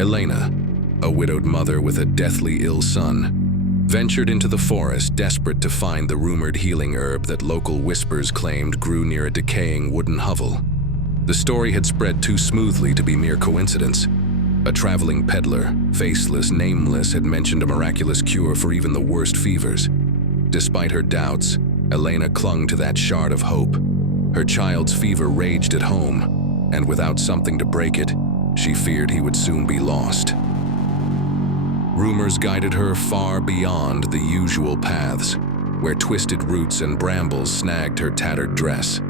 Elana, a widowed mother with a deathly ill son, ventured into the forest desperate to find the rumored healing herb that local whispers claimed grew near a decaying wooden hovel. The story had spread too smoothly to be mere coincidence. A traveling peddler, faceless, nameless, had mentioned a miraculous cure for even the worst fevers. Despite her doubts, Elana clung to that shard of hope. Her child's fever raged at home, and without something to break it, she feared he would soon be lost. Rumors guided her far beyond the usual paths, where twisted roots and brambles snagged her tattered dress.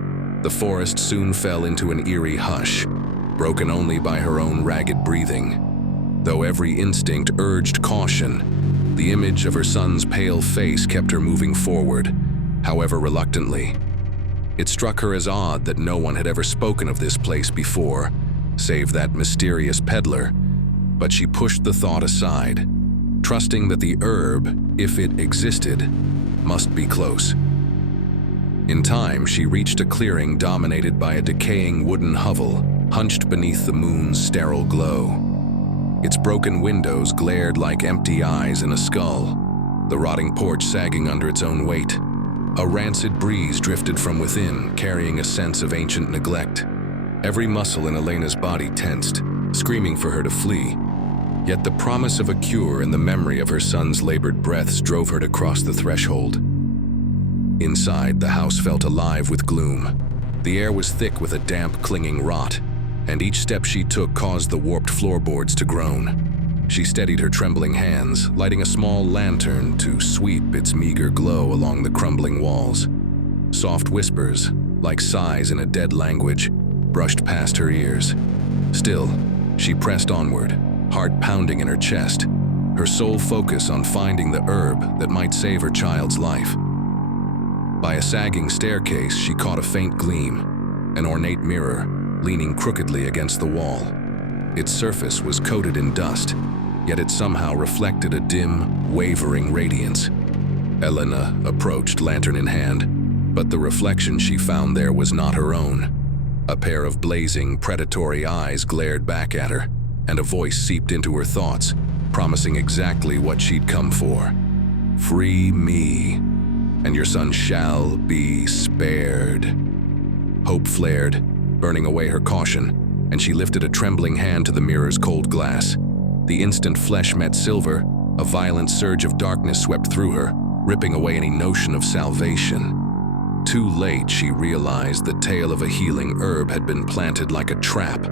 The forest soon fell into an eerie hush, broken only by her own ragged breathing. Though every instinct urged caution, the image of her son's pale face kept her moving forward, however reluctantly. It struck her as odd that no one had ever spoken of this place before, save that mysterious peddler, but she pushed the thought aside, trusting that the herb, if it existed, must be close. In time, she reached a clearing dominated by a decaying wooden hovel, hunched beneath the moon's sterile glow. Its broken windows glared like empty eyes in a skull, the rotting porch sagging under its own weight. A rancid breeze drifted from within, carrying a sense of ancient neglect. Every muscle in Elena's body tensed, screaming for her to flee. Yet the promise of a cure and the memory of her son's labored breaths drove her to cross the threshold. Inside, the house felt alive with gloom. The air was thick with a damp, clinging rot, and each step she took caused the warped floorboards to groan. She steadied her trembling hands, lighting a small lantern to sweep its meager glow along the crumbling walls. Soft whispers, like sighs in a dead language, brushed past her ears. Still, she pressed onward, heart pounding in her chest, her sole focus on finding the herb that might save her child's life. By a sagging staircase, she caught a faint gleam, an ornate mirror, leaning crookedly against the wall. Its surface was coated in dust, yet it somehow reflected a dim, wavering radiance. Elana approached, lantern in hand, but the reflection she found there was not her own. A pair of blazing, predatory eyes glared back at her, and a voice seeped into her thoughts, promising exactly what she'd come for. "Free me, and your son shall be spared." Hope flared, burning away her caution, and she lifted a trembling hand to the mirror's cold glass. The instant flesh met silver, a violent surge of darkness swept through her, ripping away any notion of salvation. Too late, she realized the tale of a healing herb had been planted like a trap,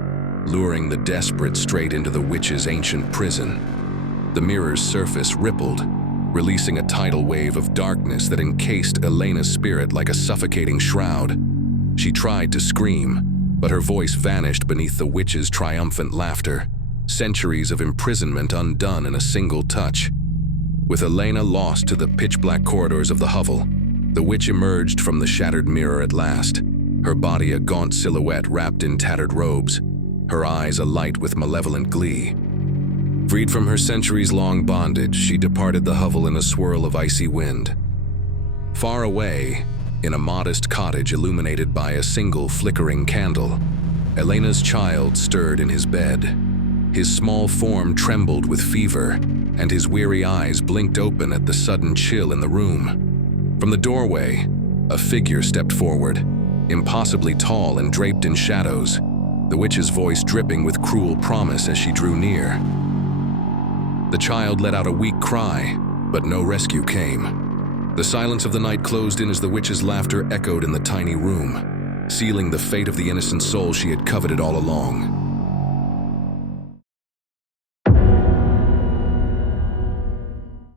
luring the desperate straight into the witch's ancient prison. The mirror's surface rippled, releasing a tidal wave of darkness that encased Elena's spirit like a suffocating shroud. She tried to scream, but her voice vanished beneath the witch's triumphant laughter, centuries of imprisonment undone in a single touch. With Elana lost to the pitch-black corridors of the hovel, the witch emerged from the shattered mirror at last, her body a gaunt silhouette wrapped in tattered robes, her eyes alight with malevolent glee. Freed from her centuries-long bondage, she departed the hovel in a swirl of icy wind. Far away, in a modest cottage illuminated by a single flickering candle, Elena's child stirred in his bed. His small form trembled with fever, and his weary eyes blinked open at the sudden chill in the room. From the doorway, a figure stepped forward, impossibly tall and draped in shadows, the witch's voice dripping with cruel promise as she drew near. The child let out a weak cry, but no rescue came. The silence of the night closed in as the witch's laughter echoed in the tiny room, sealing the fate of the innocent soul she had coveted all along.